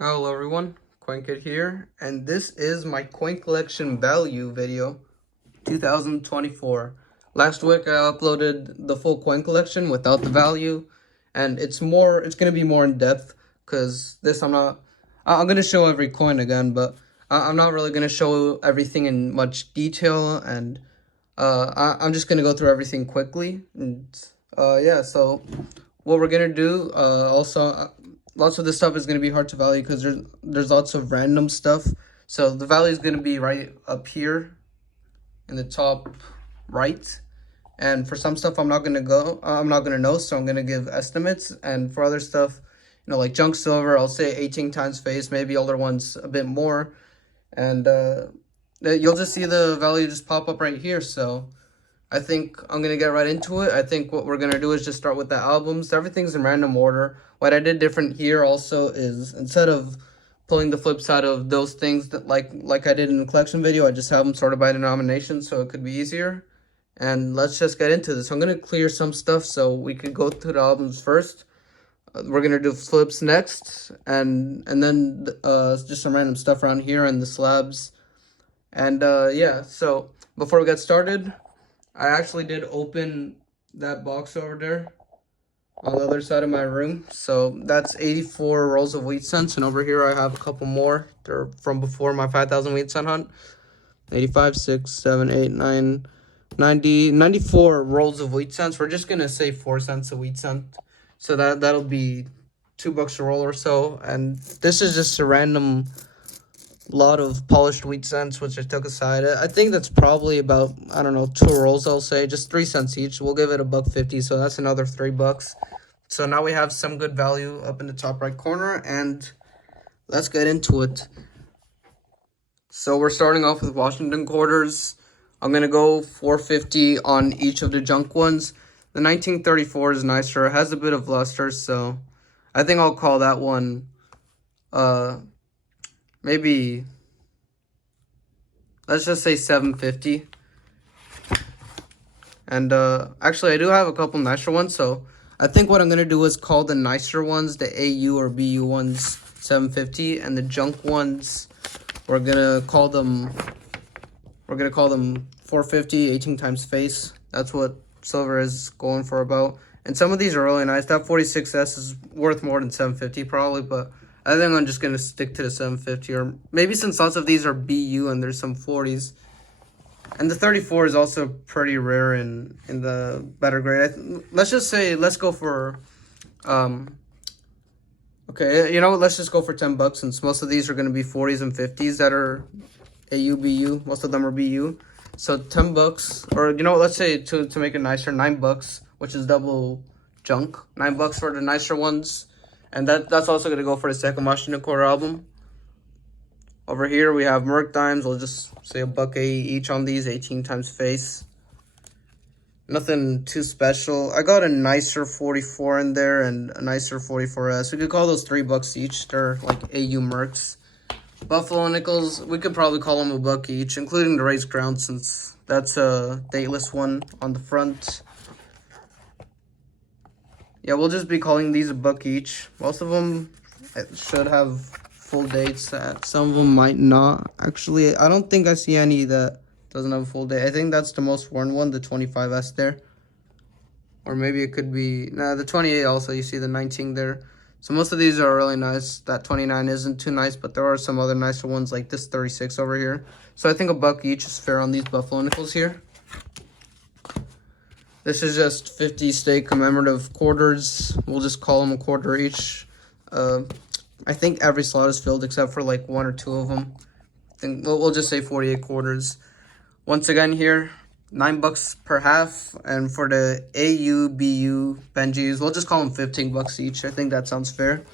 Hello everyone, CoinKid here, and this is my coin collection value video 2024. Last week I uploaded the full coin collection without the value, and it's gonna be more in depth because I'm gonna show every coin again, but I'm not really gonna show everything in much detail, and I'm just gonna go through everything quickly. And yeah, so what we're gonna do, lots of this stuff is gonna be hard to value because there's lots of random stuff. So the value is gonna be right up here in the top right. And for some stuff, I'm not gonna know, so I'm gonna give estimates. And for other stuff, like junk silver, I'll say 18 times face, maybe older ones a bit more. And you'll just see the value just pop up right here. So I think I'm going to get right into it. I think what we're going to do is just start with the albums. Everything's in random order. What I did different here also is instead of pulling the flips out of those things that like I did in the collection video, I just have them sorted by denomination so it could be easier. And let's just get into this. I'm going to clear some stuff so we could go through the albums first. We're going to do flips next and then just some random stuff around here and the slabs. And yeah, so before we get started, I actually did open that box over there on the other side of my room. So that's 84 rolls of wheat cents. And over here I have a couple more. They're from before my 5,000 wheat cent hunt. 85, 6, 7, 8, 9, 90, 94 rolls of wheat cents. We're just going to say 4 cents a wheat cent. So that'll be $2 a roll or so. And this is just a random lot of polished wheat cents, which I took aside. I think that's probably about, I don't know, 2 rolls, I'll say, just 3 cents each. We'll give it $1.50, so that's another $3. So now we have some good value up in the top right corner, and let's get into it. So we're starting off with Washington quarters. I'm going to go $4.50 on each of the junk ones. The 1934 is nicer. It has a bit of luster, so I think I'll call that one maybe, let's just say $7.50. And actually, I do have a couple nicer ones, so I think what I'm gonna do is call the nicer ones, the AU or BU ones, $7.50, and the junk ones, we're gonna call them $4.50, 18 times face. That's what silver is going for about. And some of these are really nice. That 46S is worth more than $7.50 probably, but I think I'm just going to stick to the $7.50, or maybe since lots of these are BU and there's some 40s. And the 34 is also pretty rare in the better grade. Let's just say, let's go for, okay, let's just go for $10 since most of these are going to be 40s and 50s that are AU, BU. Most of them are BU. So $10, or let's say to make it nicer, $9, which is double junk. $9 for the nicer ones. And that's also going to go for the second Washington quarter album. Over here, we have Merc dimes. We'll just say $1.80 each on these, 18 times face. Nothing too special. I got a nicer 44 in there and a nicer 44S. We could call those $3 each. They're like AU Mercs. Buffalo nickels, we could probably call them $1 each, including the raised crown since that's a dateless one on the front. Yeah, we'll just be calling these $1 each. Most of them should have full dates. Some of them might not. Actually, I don't think I see any that doesn't have a full date. I think that's the most worn one, the 25S there. Or maybe it could be, nah, the 28 also, you see the 19 there. So most of these are really nice. That 29 isn't too nice, but there are some other nicer ones like this 36 over here. So I think $1 each is fair on these Buffalo nickels here. This is just 50 state commemorative quarters. We'll just call them a quarter each. I think every slot is filled except for like 1 or 2 of them. I think we'll just say 48 quarters. Once again here, $9 per half. And for the AU, BU, Benjis, we'll just call them $15 each. I think that sounds fair.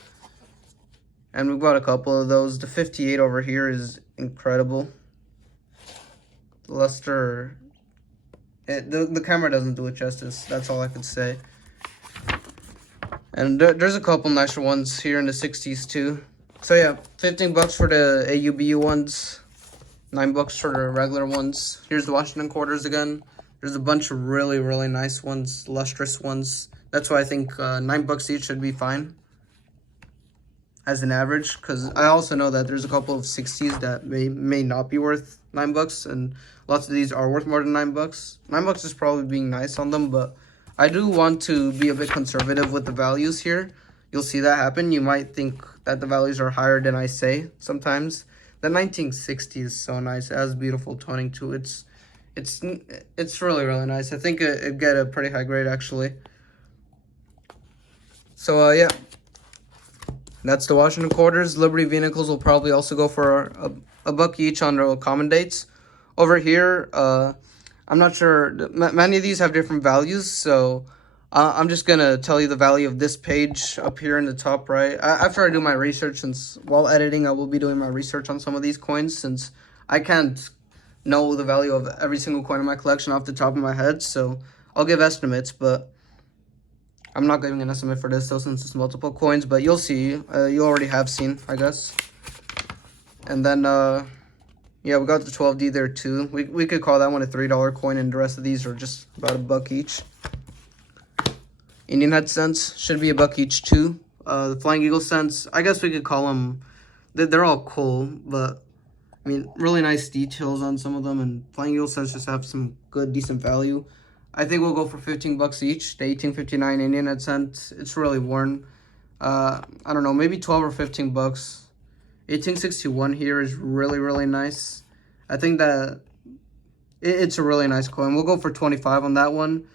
And we've got a couple of those. The 58 over here is incredible. The luster, the camera doesn't do it justice. That's all I can say. And there's a couple nicer ones here in the 60s too. So yeah, $15 for the AUBU ones, $9 for the regular ones. Here's the Washington quarters again. There's a bunch of really, really nice ones, lustrous ones. That's why I think $9 each should be fine. as an average, because I also know that there's a couple of 60s that may not be worth $9, and lots of these are worth more than $9. $9 is probably being nice on them, but I do want to be a bit conservative with the values here. You'll see that happen. You might think that the values are higher than I say sometimes. The 1960 is so nice. It has beautiful toning too. It's really, really nice. I think it'd get a pretty high grade actually. So yeah, that's the Washington quarters. Liberty V-nickels will probably also go for a buck each on the common dates. Over here, I'm not sure. Many of these have different values, so I'm just gonna tell you the value of this page up here in the top right. After I do my research, since while editing, I will be doing my research on some of these coins, since I can't know the value of every single coin in my collection off the top of my head. So I'll give estimates, but I'm not giving an estimate for this though, since it's multiple coins. But you'll see. You already have seen, I guess. And then yeah, we got the 12D there too. We could call that one a $3 coin, and the rest of these are just about a buck each. Indian head cents should be a buck each too. The Flying Eagle cents, I guess we could call them, they're all cool, but I mean, really nice details on some of them, and Flying Eagle cents just have some good, decent value. I think we'll go for 15 bucks each. The 1859 Indian head cent, it's really worn. I don't know, maybe 12 or 15 bucks. 1861 here is really, really nice. I think that it's a really nice coin. We'll go for 25 on that one.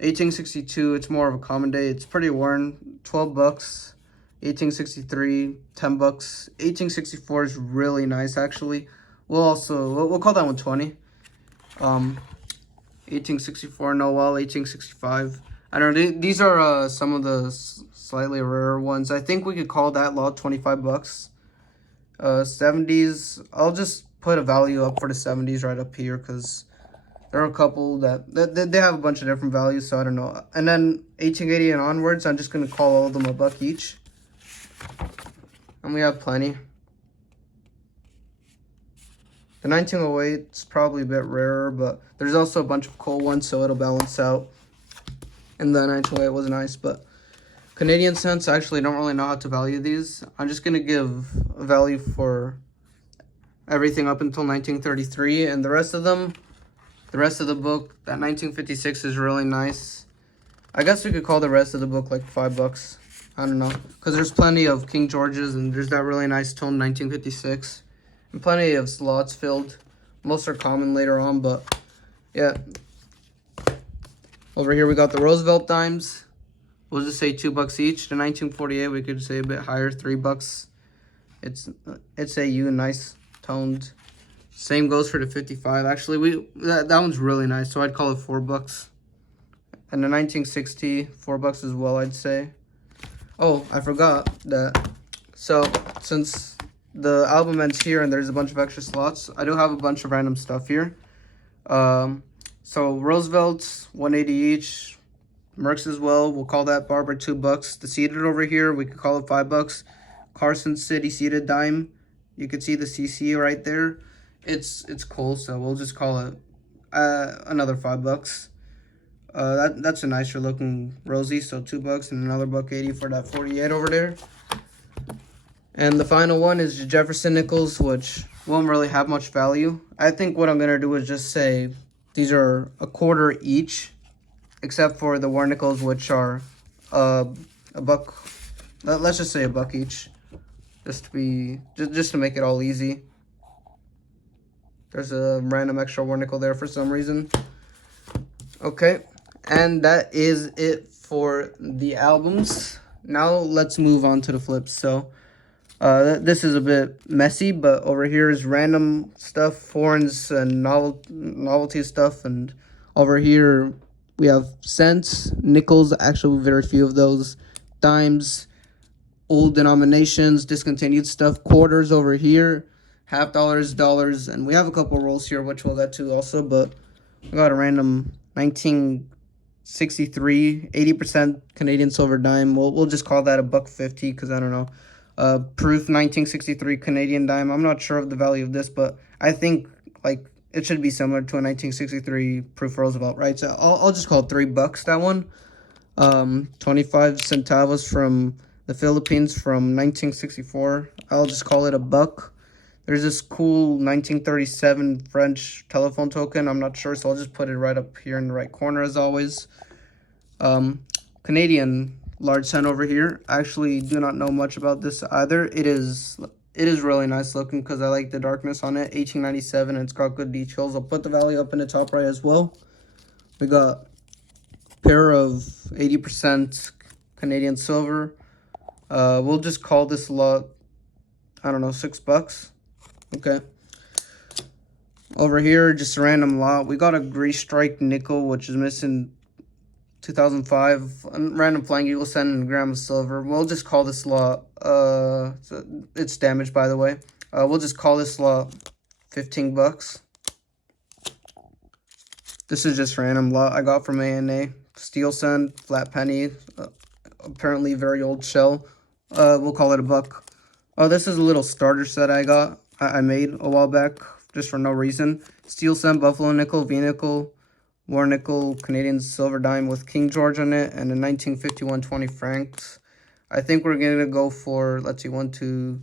1862, it's more of a common day. It's pretty worn. 12 bucks. 1863, 10 bucks. 1864 is really nice, actually. We'll call that one 20. 1864 Noel, 1865. I don't know. These are some of the slightly rarer ones. I think we could call that lot 25 bucks. 70s, I'll just put a value up for the 70s right up here, because there are a couple that they have a bunch of different values, so I don't know. And then 1880 and onwards, I'm just going to call all of them a buck each. And we have plenty. The 1908 is probably a bit rarer, but there's also a bunch of cool ones, so it'll balance out. And the 1908 was nice, but Canadian cents, I actually don't really know how to value these. I'm just going to give a value for everything up until 1933, and the rest of them, the rest of the book, that 1956 is really nice. I guess we could call the rest of the book like 5 bucks. I don't know, because there's plenty of King George's, and there's that really nice tone 1956, and plenty of slots filled. Most are common later on, but yeah. Over here we got the Roosevelt dimes. We'll just say 2 bucks each. The 1948 we could say a bit higher, 3 bucks. It's AU, nice toned. Same goes for the 55. Actually, that one's really nice, so I'd call it 4 bucks. And the 1960, 4 bucks as well, I'd say. Oh, I forgot that. So since the album ends here and there's a bunch of extra slots, I do have a bunch of random stuff here. So Roosevelt's 180 each. Mercs as well, we'll call that Barber 2 bucks. The seated over here, we could call it 5 bucks. Carson City seated dime, you can see the CC right there. It's cool, so we'll just call it another 5 bucks. That's a nicer looking Rosie, so 2 bucks, and another $1.80 for that 48 over there. And the final one is the Jefferson nickels, which won't really have much value. I think what I'm gonna do is just say these are a quarter each, except for the war nickels, which are a buck. Let's just say a buck each, just to make it all easy. There's a random extra war nickel there for some reason. Okay, and that is it for the albums. Now let's move on to the flips. So this is a bit messy, but over here is random stuff, foreigns and novelty stuff, and over here we have cents, nickels, actually very few of those, dimes, old denominations, discontinued stuff, quarters over here, half dollars, dollars, and we have a couple rolls here, which we'll get to also, but we got a random 1963, 80% Canadian silver dime. We'll just call that a $1.50, because I don't know. Proof 1963 Canadian dime. I'm not sure of the value of this, but I think like it should be similar to a 1963 Proof Roosevelt, right? So I'll just call it $3, that one. 25 centavos from the Philippines from 1964. I'll just call it a buck. There's this cool 1937 French telephone token. I'm not sure, so I'll just put it right up here in the right corner as always. Canadian large cent over here. I actually do not know much about this either. It is really nice looking because I like the darkness on it. 1897, and it's got good details. I'll put the value up in the top right as well. We got a pair of 80% Canadian silver. We'll just call this lot, I don't know, $6. Okay. Over here, just a random lot. We got a Grease Strike nickel, which is missing 2005. A random Flying Eagle cent and a gram of silver. We'll just call this lot, it's damaged by the way. We'll just call this lot $15. This is just random lot I got from ANA. Steel cent, flat penny, apparently very old shell. We'll call it a buck. Oh, this is a little starter set I made a while back just for no reason. Steel cent, buffalo nickel, V nickel, war nickel, Canadian silver dime with King George on it, and a 1951 20 francs. I think we're gonna go for, let's see, 1, 2,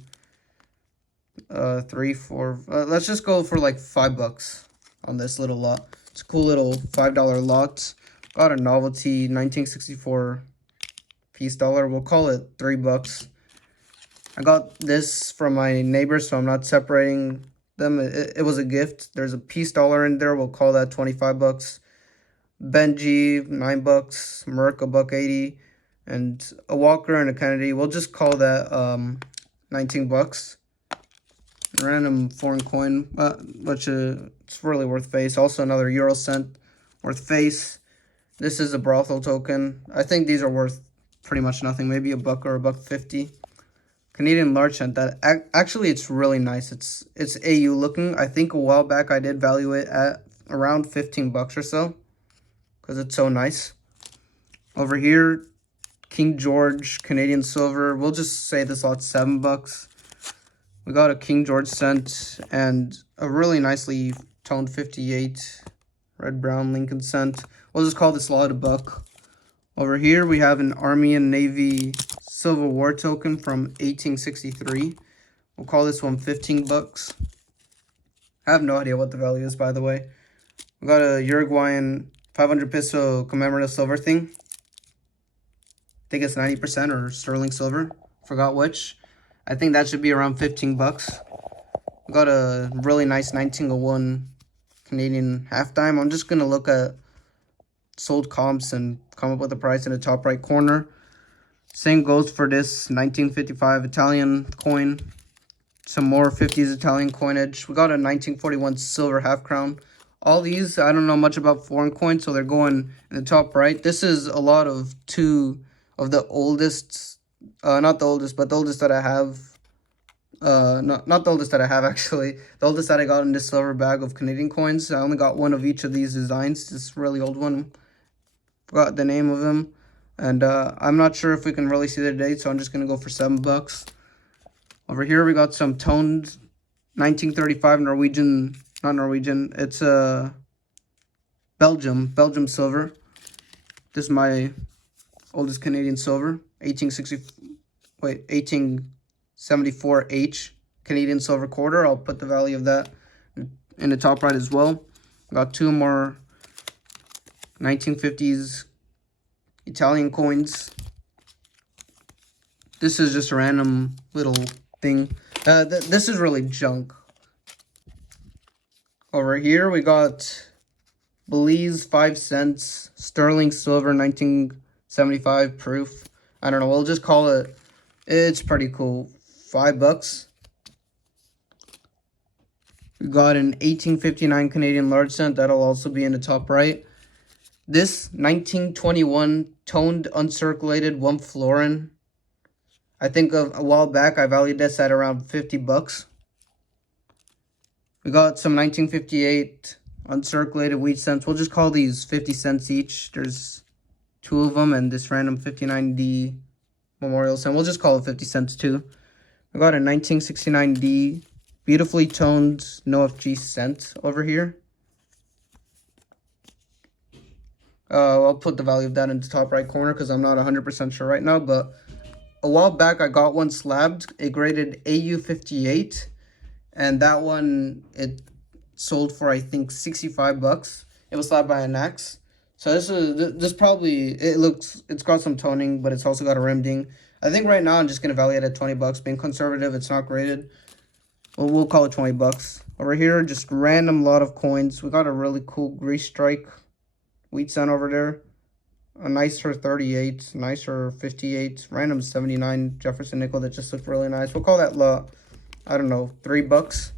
3, 4. Let's just go for like $5 on this little lot. It's a cool little $5 lot. Got a novelty 1964 piece dollar. We'll call it $3. I got this from my neighbor, so I'm not separating them. It was a gift. There's a piece dollar in there. We'll call that $25. Benji, $9. Merck, $1.80, and a Walker and a Kennedy. We'll just call that $19. Random foreign coin, which it's really worth face. Also another Euro cent worth face. This is a brothel token. I think these are worth pretty much nothing. Maybe a buck or $1.50. Canadian large cent. That actually it's really nice. It's AU looking. I think a while back I did value it at around $15 or so, because it's so nice. Over here, King George Canadian silver. We'll just say this lot's $7. We got a King George cent and a really nicely toned 58 red brown Lincoln cent. We'll just call this lot a buck. Over here we have an Army and Navy Civil War token from 1863. We'll call this one $15. I have no idea what the value is, by the way. We got a Uruguayan 500 peso commemorative silver thing. I think it's 90% or sterling silver. Forgot which. I think that should be around $15. We got a really nice 1901 Canadian half dime. I'm just going to look at sold comps and come up with a price in the top right corner. Same goes for this 1955 Italian coin. Some more 50s Italian coinage. We got a 1941 silver half crown. All these, I don't know much about foreign coins, so they're going in the top right. This is a lot of two of the oldest, not the oldest, but the oldest that I have. Not the oldest that I have, actually. The oldest that I got in this silver bag of Canadian coins. I only got one of each of these designs. This really old one. Forgot the name of him. And I'm not sure if we can really see the date, so I'm just going to go for $7. Over here, we got some toned 1935 Norwegian, not Norwegian, it's Belgium silver. This is my oldest Canadian silver, 1874H Canadian silver quarter. I'll put the value of that in the top right as well. Got two more 1950s Italian coins. This is just a random little thing. This is really junk. Over here we got Belize 5 cents sterling silver 1975 proof. I don't know, we'll just call it, it's pretty cool, $5. We got an 1859 Canadian large cent. That'll also be in the top right. This 1921 toned uncirculated 1 florin. I think a while back I valued this at around $50. We got some 1958 uncirculated wheat cents. We'll just call these 50 cents each. There's 2 of them, and this random 59D memorial cent. We'll just call it 50 cents too. We got a 1969D beautifully toned no FG cent over here. I'll put the value of that in the top right corner because I'm not 100% sure right now, but a while back I got one slabbed. It graded AU58, and that one it sold for I think 65 bucks. It was slabbed by an axe. So this probably it's got some toning, but it's also got a rim ding. I think right now I'm just gonna value it at 20 bucks. Being conservative, it's not graded. We'll call it 20 bucks. Over here, just random lot of coins. We got a really cool Grease Strike wheat cent over there. A nicer 38, nicer 58, random 79 Jefferson nickel that just looked really nice. We'll call that, I don't know, 3 bucks.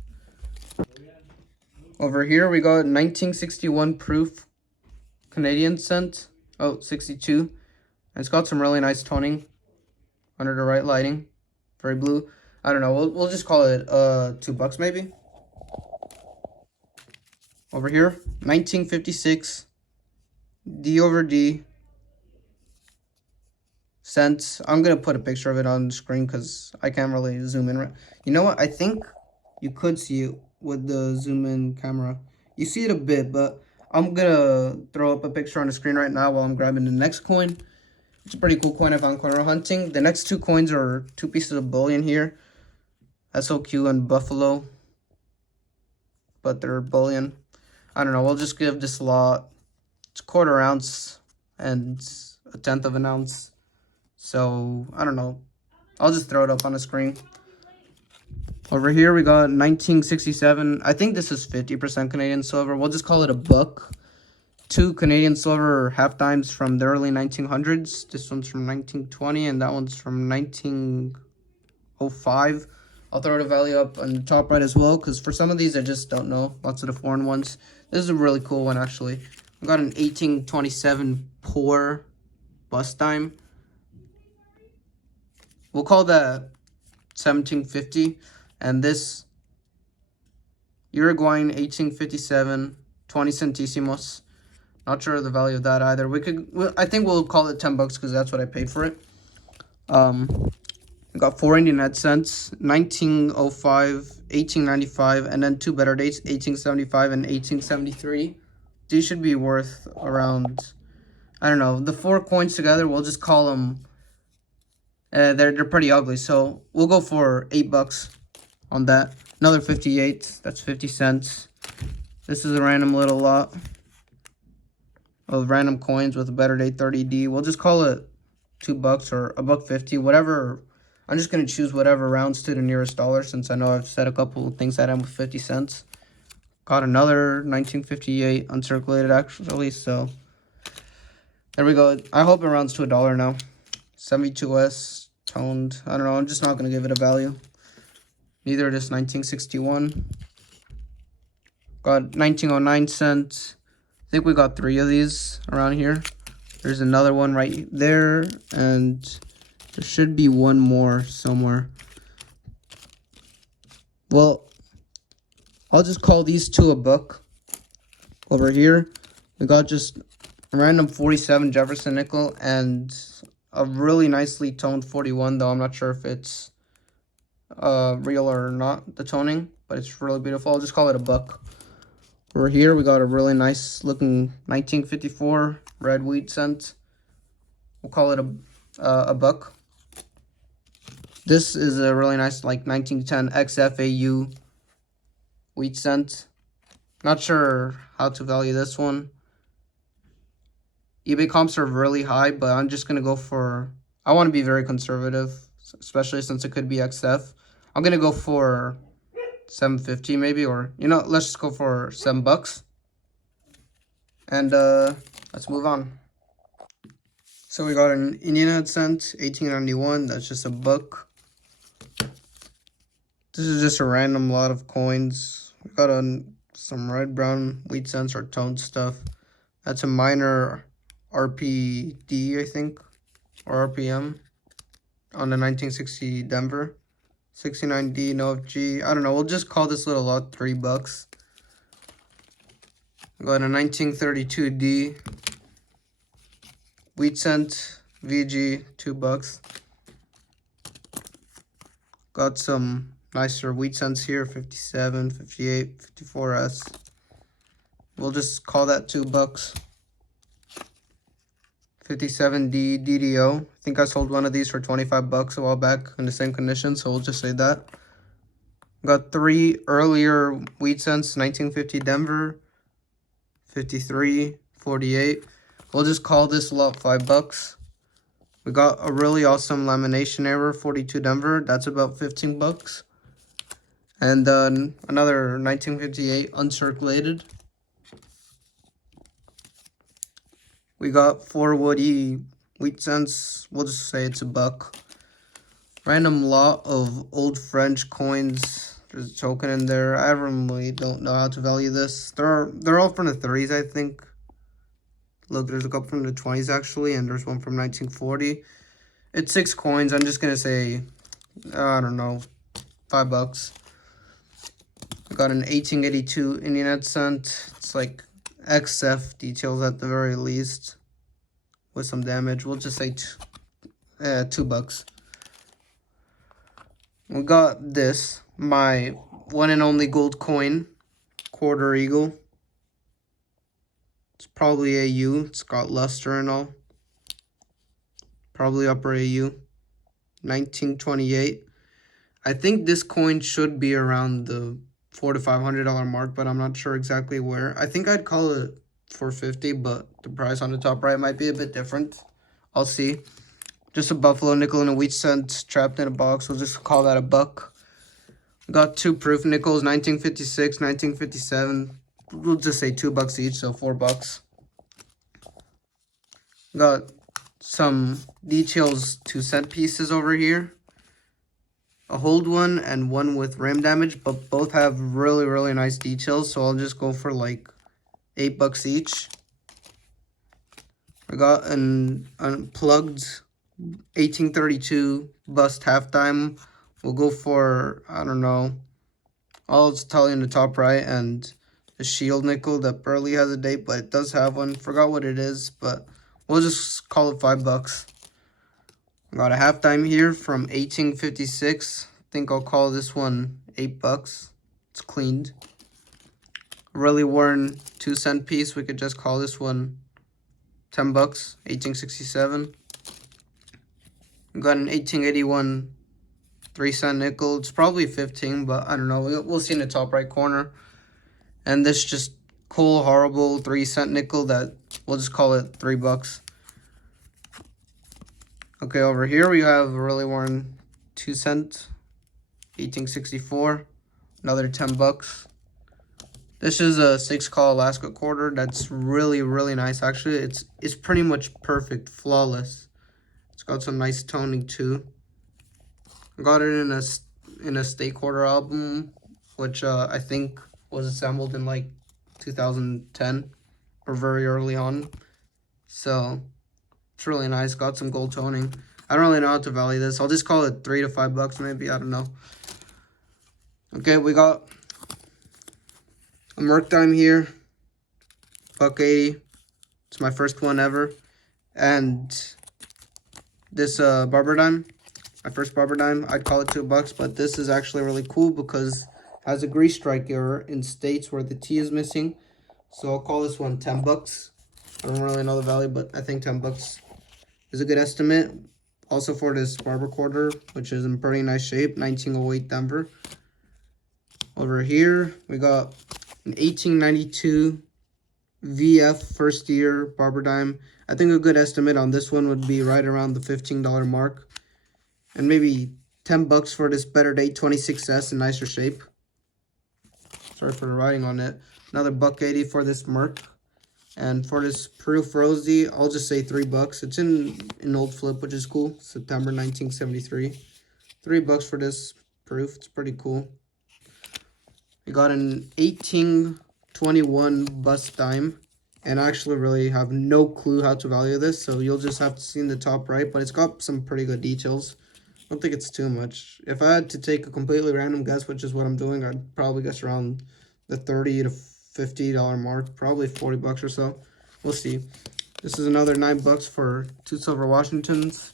Over here, we got 1961 proof Canadian cent. Oh, 62. And it's got some really nice toning under the right lighting. Very blue. I don't know. We'll just call it 2 bucks maybe. Over here, 1956 D over D cents. I'm gonna put a picture of it on the screen because I can't really zoom in. You know what? I think you could see it with the zoom in camera. You see it a bit, but I'm gonna throw up a picture on the screen right now while I'm grabbing the next coin. It's a pretty cool coin I found corner hunting. The next 2 coins are 2 pieces of bullion here. SOQ and Buffalo, but they're bullion. I don't know. We'll just give this lot, it's 1/4 ounce and 1/10 of an ounce. So I don't know. I'll just throw it up on the screen. Over here we got 1967. I think this is 50% Canadian silver. We'll just call it a buck. 2 Canadian silver half dimes from the early 1900s. This one's from 1920 and that one's from 1905. I'll throw the value up on the top right as well, because for some of these I just don't know. Lots of the foreign ones. This is a really cool one actually. I got an 1827 pour bust dime. We'll call that 1750. And this Uruguayan 1857 20 centésimos. Not sure of the value of that either. I think we'll call it 10 bucks because that's what I paid for it. We got 4 Indian cents, 1905, 1895, and then 2 better dates, 1875 and 1873. These should be worth around, I don't know, the 4 coins together, we'll just call them, they're pretty ugly, so we'll go for 8 bucks on that. Another 58, that's 50 cents. This is a random little lot of random coins with a better date 30D. We'll just call it 2 bucks or $1.50, whatever. I'm just going to choose whatever rounds to the nearest dollar, since I know I've said a couple of things that end with 50 cents. Got another 1958 uncirculated actually, so there we go. I hope it rounds to $1 now. 72S toned. I don't know. I'm just not going to give it a value. Neither is 1961. Got 1909 cents. I think we got 3 of these around here. There's another one right there, and there should be one more somewhere. Well, I'll just call these 2 a buck. Over here, we got just a random 47 Jefferson nickel and a really nicely toned 41, though I'm not sure if it's real or not, the toning, but it's really beautiful. I'll just call it a buck. Over here, we got a really nice looking 1954 red wheat cent. We'll call it a buck. This is a really nice, like, 1910 XFAU wheat cent. Not sure how to value this one. eBay comps are really high, but I'm just going to go for, I want to be very conservative, especially since it could be XF. I'm going to go for 750 maybe, or, you know, let's just go for 7 bucks. And let's move on. So we got an Indian cent, 1891. That's just a buck. This is just a random lot of coins. We got some red, brown, wheat cents or toned stuff. That's a minor RPD, I think, or RPM on the 1960 Denver. 69D, no FG. I don't know. We'll just call this little lot 3 bucks. We got a 1932D wheat cent VG, 2 bucks. Got some nicer wheat cents here, 57, 58, 54S. We'll just call that 2 bucks. 57D DDO. I think I sold one of these for 25 bucks a while back in the same condition, so we'll just say that. Got 3 earlier wheat cents, 1950 Denver, 53, 48. We'll just call this lot 5 bucks. We got a really awesome lamination error, 42 Denver. That's about 15 bucks. And then another 1958 uncirculated. We got 4 woody wheat cents. We'll just say it's a buck. Random lot of old French coins. There's a token in there. I really don't know how to value this. They're all from the 30s, I think. Look, there's a couple from the 20s actually, and there's one from 1940. It's 6 coins. I'm just gonna say, I don't know, 5 bucks. I got an 1882 Indian cent. It's like XF details at the very least, with some damage. We'll just say 2 bucks. We got this, my one and only gold coin, quarter eagle. It's probably AU. It's got luster and all. Probably upper AU. 1928. I think this coin should be around the $400 to $500 mark, but I'm not sure exactly where. I think I'd call it $450, but the price on the top right might be a bit different. I'll see. Just a buffalo nickel and a wheat cent trapped in a box. We'll just call that a buck. Got 2 proof nickels, 1956, 1957. We'll just say 2 bucks each, so 4 bucks. Got some details 2 cent pieces over here. A hold one and one with rim damage, but both have really, really nice details, so I'll just go for like 8 bucks each. I got an unplugged 1832 bust halftime. We'll go for, I don't know, I'll tell you in the top right, and a shield nickel that barely has a date, but it does have one. Forgot what it is, but we'll just call it 5 bucks. Got a halftime here from 1856. I think I'll call this one 8 bucks. It's cleaned. A really worn 2 cent piece. We could just call this one 10 bucks. 1867. Got an 1881 3 cent nickel. It's probably 15, but I don't know. We'll see in the top right corner. And this just cool, horrible 3 cent nickel that we'll just call it 3 bucks. Okay, over here we have a really worn 2 cent, 1864, another 10 bucks. This is a 6 call Alaska quarter. That's really, really nice. Actually, it's pretty much perfect, flawless. It's got some nice toning too. I got it in a state quarter album, which I think was assembled in like 2010 or very early on. So it's really nice. Got some gold toning. I don't really know how to value this. I'll just call it 3 to 5 bucks maybe. I don't know. Okay, we got a Merc dime here. $1.80. It's my first one ever. And this barber dime. My first barber dime. I'd call it 2 bucks. But this is actually really cool because it has a grease strike error in states where the T is missing. So I'll call this one 10 bucks. I don't really know the value, but I think 10 bucks is a good estimate. Also for this barber quarter, which is in pretty nice shape, 1908 Denver. Over here, we got an 1892 VF first year barber dime. I think a good estimate on this one would be right around the $15 mark. And maybe 10 bucks for this Better Date 26S in nicer shape. Sorry for the writing on it. Another $1.80 for this Merc. And for this Proof Rosie, I'll just say 3 bucks. It's in an old flip, which is cool. September 1973. 3 bucks for this Proof. It's pretty cool. We got an 1821 bust dime. And I actually really have no clue how to value this. So you'll just have to see in the top right. But it's got some pretty good details. I don't think it's too much. If I had to take a completely random guess, which is what I'm doing, I'd probably guess around the $30 to $50 mark, probably 40 bucks or so. We'll see. This is another 9 bucks for 2 silver Washingtons.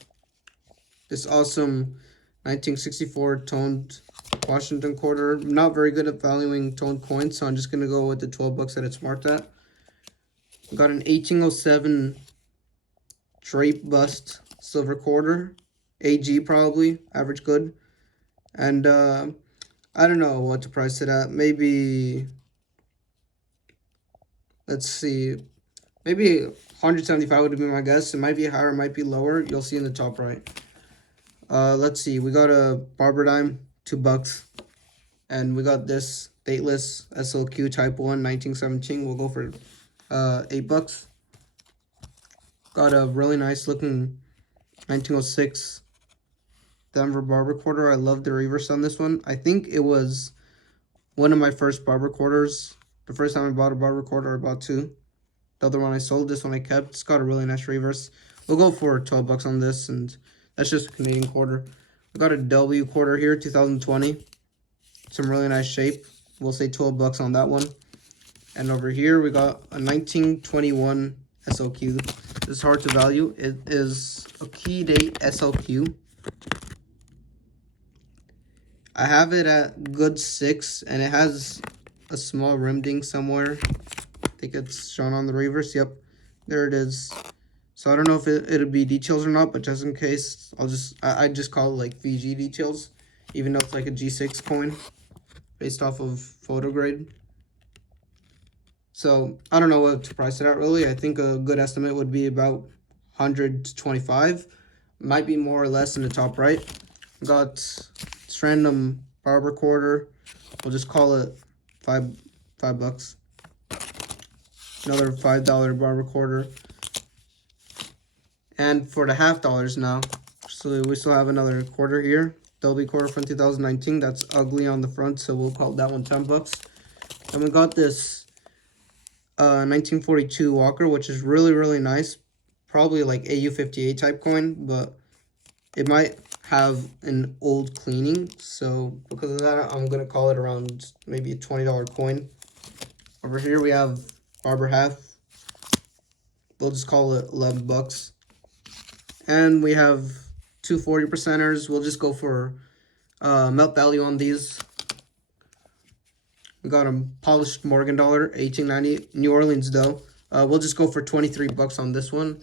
This awesome 1964 toned Washington quarter. I'm not very good at valuing toned coins, so I'm just gonna go with the 12 bucks that it's marked at. Got an 1807 Drape Bust Silver Quarter. AG probably. Average good. And I don't know what to price it at. Maybe, let's see. Maybe 175 would be my guess. It might be higher, it might be lower. You'll see in the top right. Let's see. We got a Barber Dime, $2. And we got this dateless SLQ Type 1 1917. We'll go for $8. Got a really nice looking 1906 Denver barber quarter. I love the reverse on this one. I think it was one of my first barber quarters. The first time I bought a barber quarter, I bought two. The other one I sold, this one I kept. It's got a really nice reverse. We'll go for $12 on this, and that's just a Canadian quarter. We got a W quarter here, 2020. Some really nice shape. We'll say $12 on that one. And over here, we got a 1921 SLQ. This is hard to value. It is a key date SLQ. I have it at good 6, and it has a small rim ding somewhere. I think it's shown on the reverse. Yep, there it is. So I don't know if it'll be details or not, but just in case, I just call it like VG details, even though it's like a G6 coin based off of photo grade. So I don't know what to price it at really. I think a good estimate would be about 100 to 25. Might be more or less in the top right. Got this random barber quarter. We'll just call it $5. Another $5 barber quarter. And for the $half now, so we still have another quarter here. Dolby quarter from 2019. That's ugly on the front, so we'll call that one $10. And we got this 1942 Walker, which is really, really nice. Probably like AU58 type coin, but it might have an old cleaning. So because of that, I'm going to call it around maybe a $20 coin. Over here, we have Barber Half. We'll just call it $11. And we have two 40%ers. We'll just go for melt value on these. We got a polished Morgan dollar, 1890, New Orleans though. We'll just go for $23 on this one.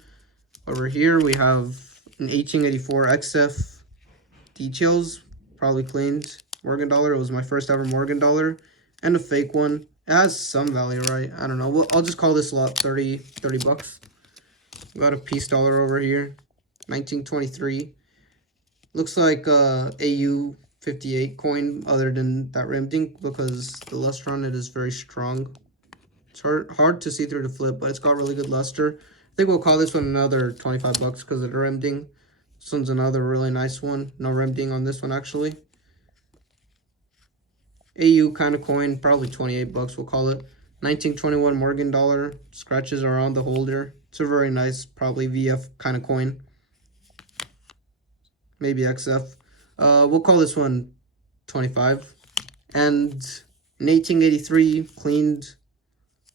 Over here we have an 1884 XF details, probably cleaned Morgan dollar. It was my first ever Morgan dollar, and a fake one. It has some value, right? I don't know. Well, I'll just call this lot $30. We got a piece dollar over here, 1923. Looks like AU 58 coin other than that rim dink because the luster on it is very strong. It's hard to see through the flip, but it's got really good luster. I think we'll call this one another $25 because of the rim ding. This one's another really nice one. No rim ding on this one actually. AU kind of coin, probably $28 we'll call it. 1921 Morgan dollar. Scratches are on the holder. It's a very nice, probably VF kind of coin. Maybe XF. We'll call this one 25. And an 1883 cleaned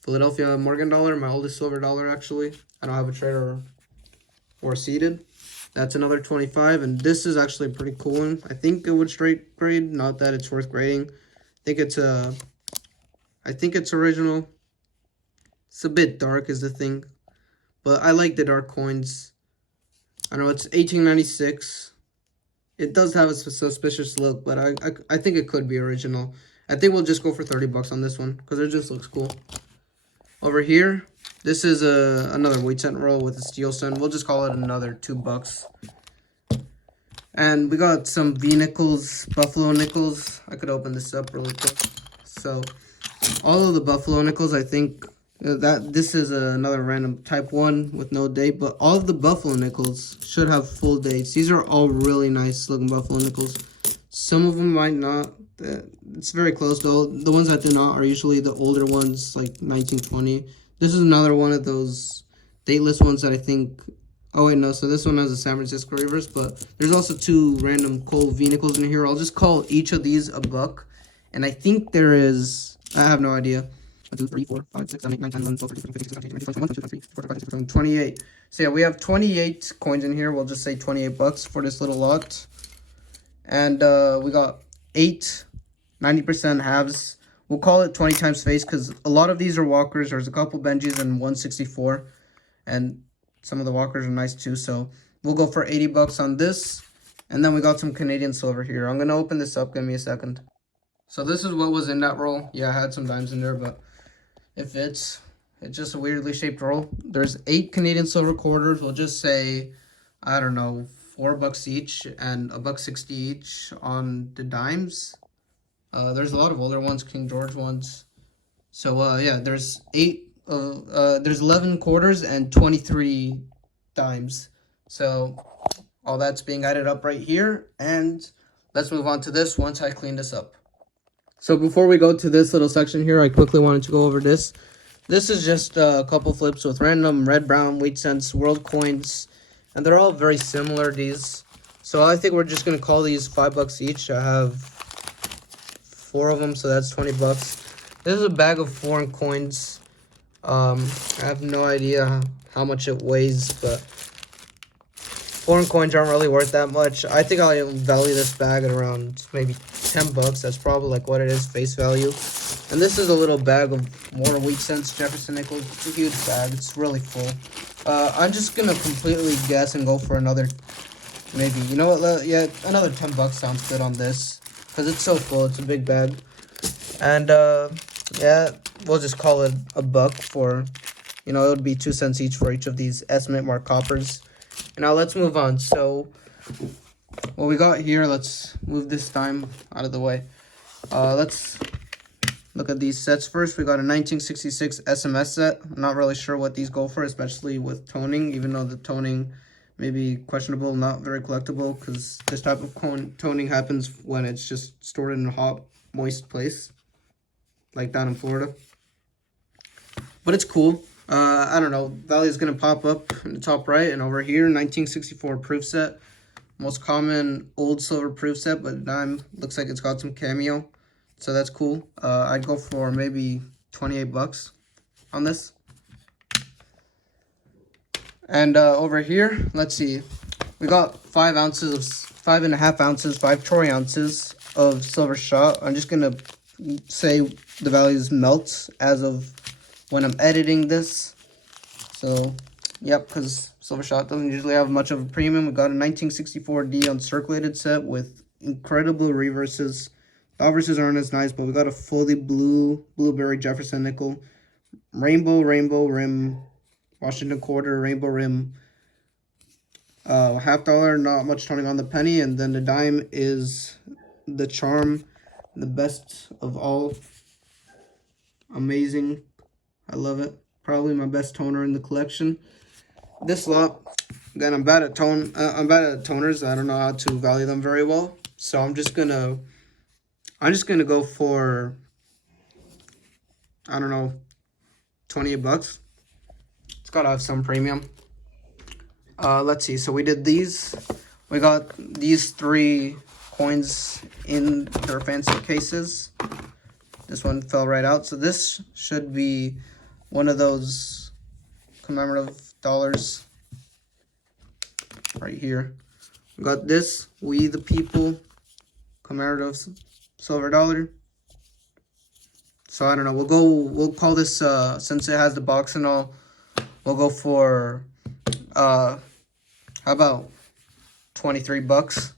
Philadelphia Morgan dollar, my oldest silver dollar actually. I don't have a trader or seated. That's another 25, and this is actually a pretty cool one. I think it would straight grade, not that it's worth grading. I think it's original. It's a bit dark is the thing, but I like the dark coins. I know it's 1896. It does have a suspicious look, but I think it could be original. I think we'll just go for $30 on this one because it just looks cool. Over here, this is another weight cent roll with a steel sun. We'll just call it another $2. And we got some V-nickels, Buffalo nickels. I could open this up really quick. So, all of the Buffalo nickels, I think that this is another random type 1 with no date. But all of the Buffalo nickels should have full dates. These are all really nice looking Buffalo nickels. Some of them might not. It's very close though. The ones that do not are usually the older ones, like 1920. This is another one of those dateless ones that I think. Oh wait, no. So this one has a San Francisco reverse, but there's also two random Cole V-nickels in here. I'll just call each of these $1, and I think there is. I have no idea. 1, 2, 3, 4, 5, 6, 7, 8, 9, 10, 11, 12, 13, 14, 15, 16, 17, 18, 19, 20, 21, 22, 23, 24, 25, 26, 27, 28. So yeah, we have 28 coins in here. We'll just say $28 for this little lot. And we got 8 90% halves. We'll call it 20 times face because a lot of these are walkers. There's a couple Benjis and 164. And Some of the walkers are nice too. So we'll go for 80 bucks on this. And then we got some Canadian silver here. I'm going to open this up. Give me a second. So this is what was in that roll. Yeah, I had some dimes in there, but it fits. It's just a weirdly shaped roll. There's 8 Canadian silver quarters. We'll just say, I don't know, $4 each and $1.60 each on the dimes. There's a lot of older ones, King George ones. So yeah, there's 11 quarters and 23 dimes. So all that's being added up right here. And let's move on to this once I clean this up. So before we go to this little section here, I quickly wanted to go over this. This is just a couple flips with random red, brown, wheat cents, world coins. And they're all very similar, these. So I think we're just going to call these $5 each. I have 4 of them, so that's 20 bucks. This is a bag of foreign coins. I have no idea how much it weighs, but foreign coins aren't really worth that much. I think I'll value this bag at around maybe 10 bucks. That's probably like what it is, face value. And this is a little bag of more wheat cents, Jefferson nickel. It's a huge bag. It's really full. I'm just gonna completely guess and go for another, maybe, you know what, yeah, another 10 bucks sounds good on this, because it's so full. It's a big bag. And yeah, we'll just call it $1 for, you know, it would be 2 cents each for each of these estimate mark coppers. And now let's move on. So what we got here, let's move this time out of the way. Let's look at these sets first. We got a 1966 SMS set. I'm not really sure what these go for, especially with toning, even though the toning may be questionable, not very collectible, because this type of toning happens when it's just stored in a hot, moist place, like down in Florida. But it's cool. I don't know. Value is going to pop up in the top right, and over here, 1964 proof set. Most common old silver proof set, but dime looks like it's got some cameo. So that's cool. I'd go for maybe 28 bucks on this. And over here, let's see. We got 5 ounces of 5.5 ounces, 5 troy ounces of silver shot. I'm just gonna say the values melt as of when I'm editing this. So, yep, because silver shot doesn't usually have much of a premium. We got a 1964D uncirculated set with incredible reverses. The obverses aren't as nice, but we got a fully blueberry Jefferson nickel, rainbow rim, Washington quarter, rainbow rim, $50, not much toning on the penny, and then the dime is the charm, the best of all. Amazing. I love it. Probably my best toner in the collection. This lot, again, I'm bad at toners. I don't know how to value them very well, so I'm just gonna go for, I don't know, 28 bucks. It's gotta have some premium. Let's see. So we did these. We got these 3 coins in their fancy cases. This one fell right out. So this should be one of those commemorative dollars right here. We got this, We the People, commemorative silver dollar. So I don't know. We'll call this, since it has the box and all, we'll go for, how about 23 bucks.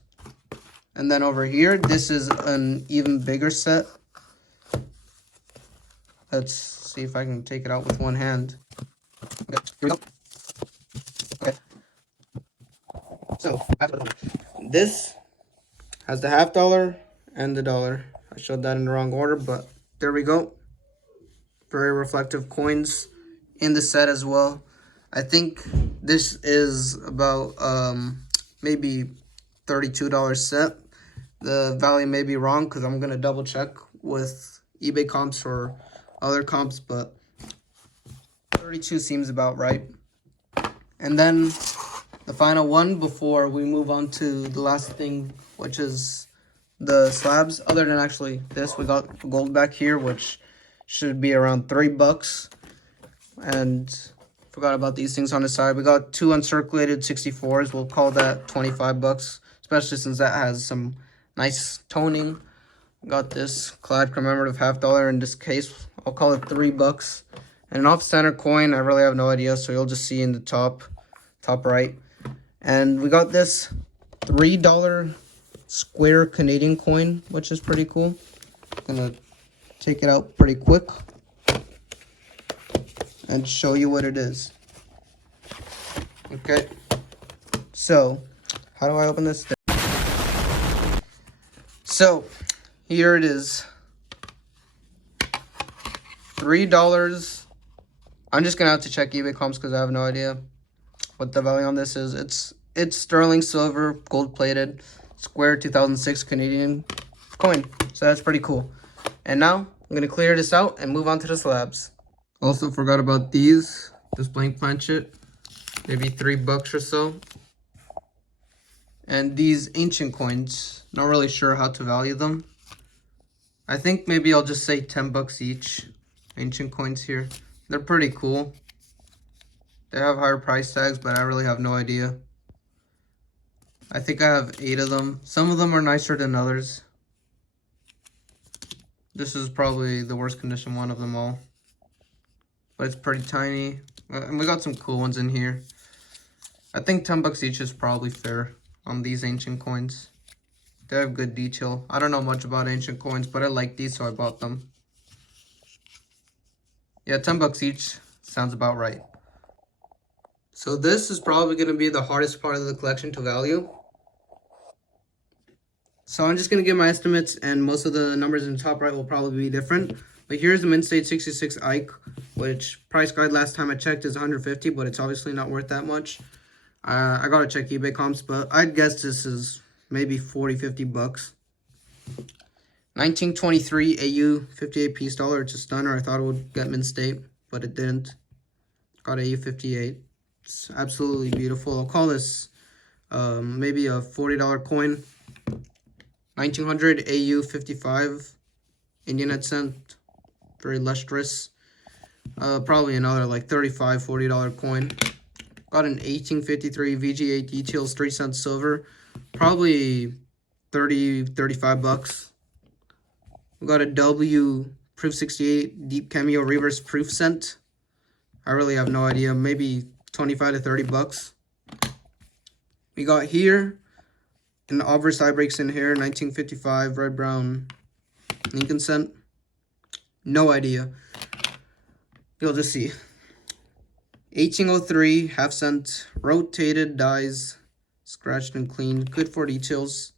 And then over here, this is an even bigger set. Let's see if I can take it out with one hand. Okay, here we go. Okay. So, this has the $50 and the dollar. I showed that in the wrong order, but there we go. Very reflective coins in the set as well. I think this is about maybe $32 set. The value may be wrong because I'm going to double check with eBay comps or other comps, but 32 seems about right. And then the final one before we move on to the last thing, which is the slabs. Other than actually this, we got gold back here, which should be around $3. And forgot about these things on the side. We got 2 uncirculated 64s. We'll call that 25 bucks, especially since that has some nice toning. Got this clad commemorative $50 in this case. I'll call it $3. And an off-center coin, I really have no idea, so you'll just see in the top. top right. And we got this $3 square Canadian coin, which is pretty cool. Gonna take it out pretty quick and show you what it is. Okay, so how do I open this thing? So here it is, $3. I'm just gonna have to check eBay comps because I have no idea what the value on this is. It's sterling silver, gold plated, square 2006 Canadian coin. So that's pretty cool. And now I'm gonna clear this out and move on to the slabs. Also forgot about these, this blank planchette, maybe $3 or so. And these ancient coins, not really sure how to value them. I think maybe I'll just say $10 each. Ancient coins here, they're pretty cool. They have higher price tags, but I really have no idea. I think I have 8 of them. Some of them are nicer than others. This is probably the worst condition one of them all. But it's pretty tiny. And we got some cool ones in here. I think $10 each is probably fair on these ancient coins. They have good detail. I don't know much about ancient coins, but I like these, so I bought them. Yeah, $10 each sounds about right. So this is probably going to be the hardest part of the collection to value. So I'm just going to give my estimates, and most of the numbers in the top right will probably be different. But here's the Mint State 66 Ike, which price guide last time I checked is $150, but it's obviously not worth that much. I got to check eBay comps, but I'd guess this is maybe $40-50. 1923 AU 58 piece dollar. It's a stunner. I thought it would get Mint State, but it didn't. Got AU 58. It's absolutely beautiful. I'll call this maybe a $40 coin. 1900 AU 55 Indian head cent. Very lustrous. Probably another like $35-40 coin. Got an 1853 VG8 details 3 cents silver. Probably $30-35. We got a W Proof 68 Deep Cameo Reverse Proof Cent. I really have no idea. Maybe $25-30. We got here an Auber side breaks in here, 1955 red brown Lincoln cent. No idea. You'll just see. 1803 half cent, rotated dies, scratched and cleaned, good for details.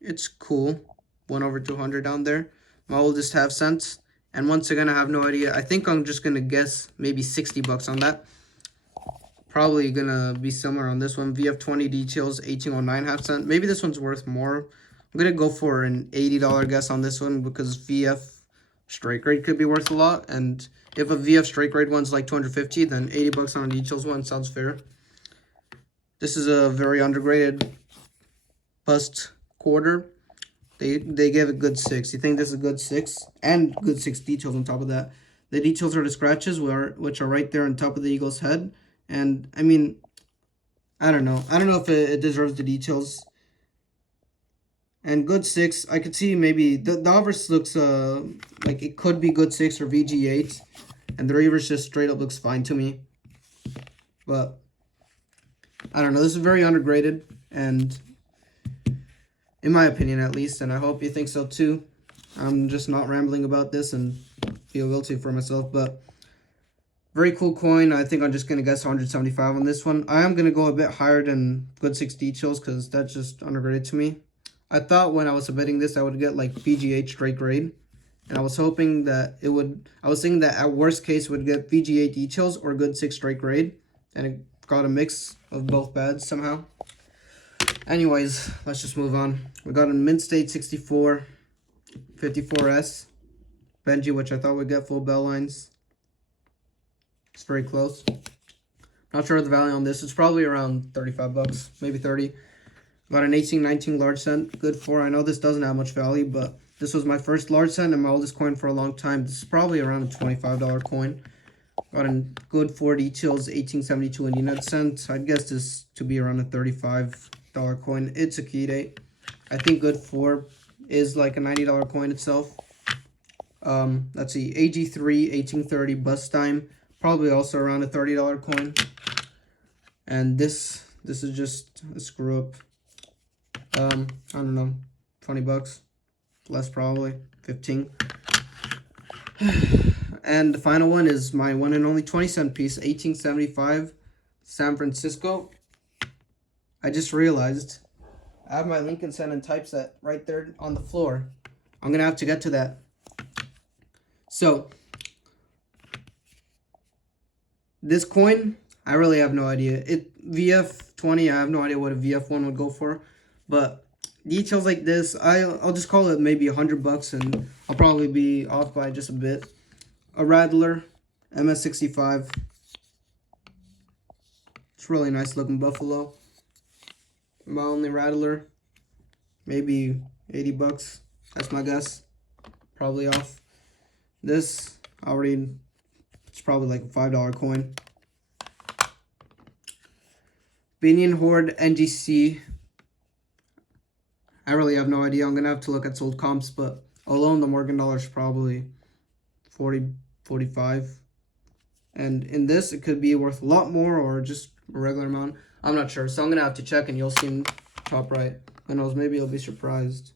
It's cool. 1/200 down there. My oldest half cent. And once again, I have no idea. I think I'm just gonna guess maybe $60 on that. Probably gonna be similar on this one. VF20 details, 1809 half cent. Maybe this one's worth more. I'm gonna go for an $80 guess on this one because VF straight grade could be worth a lot. And if a VF straight grade one's like $250, then $80 on a details one sounds fair. This is a very undergraded bust quarter. They gave it good 6. You think this is a good 6? And good 6 details on top of that. The details are the scratches, which are right there on top of the eagle's head. And, I mean, I don't know. I don't know if it deserves the details. And good 6. I could see maybe the obverse looks like it could be good 6 or VG8. And the reverse just straight up looks fine to me. But, I don't know. This is very undergraded. And in my opinion, at least, and I hope you think so too. I'm just not rambling about this and feel guilty for myself, but very cool coin. I think I'm just going to guess 175 on this one. I am going to go a bit higher than good 6 details because that's just undergraded to me. I thought when I was submitting this, I would get like VG8 straight grade, and I was hoping that it would, I was thinking that at worst case it would get VG8 details or good 6 straight grade, and it got a mix of both bads somehow. Anyways, let's just move on. We got a Mint State 64, 54S, Benji, which I thought would get full bell lines. It's very close. Not sure of the value on this. It's probably around $35, maybe 30. Got an 1819 large cent, good for. I know this doesn't have much value, but this was my first large cent and my oldest coin for a long time. This is probably around a $25 coin. Got a good 4 details, 1872 Indian head cent. I'd guess this to be around a $35 coin. It's a key date. I think good 4 is like a $90 coin itself. Let's see, AG3 1830 bust time, probably also around a $30 coin. And this is just a screw up. I don't know, 20 bucks, less probably, 15. And the final one is my one and only 20-cent piece, 1875 San Francisco. I just realized I have my Lincoln Cent and typeset right there on the floor. I'm gonna have to get to that. So this coin, I really have no idea. VF20, I have no idea what a VF1 would go for, but details like this, I'll just call it maybe 100 bucks, and I'll probably be off by just a bit. A Rattler MS65. It's really nice looking buffalo. My only Rattler, maybe 80 bucks. That's my guess. Probably off. This, it's probably like a $5 coin. Binion Horde NGC. I really have no idea. I'm gonna have to look at sold comps, but alone the Morgan dollar is probably 40, 45. And in this, it could be worth a lot more or just a regular amount. I'm not sure, so I'm gonna have to check, and you'll see in top right. Who knows? Maybe you'll be surprised.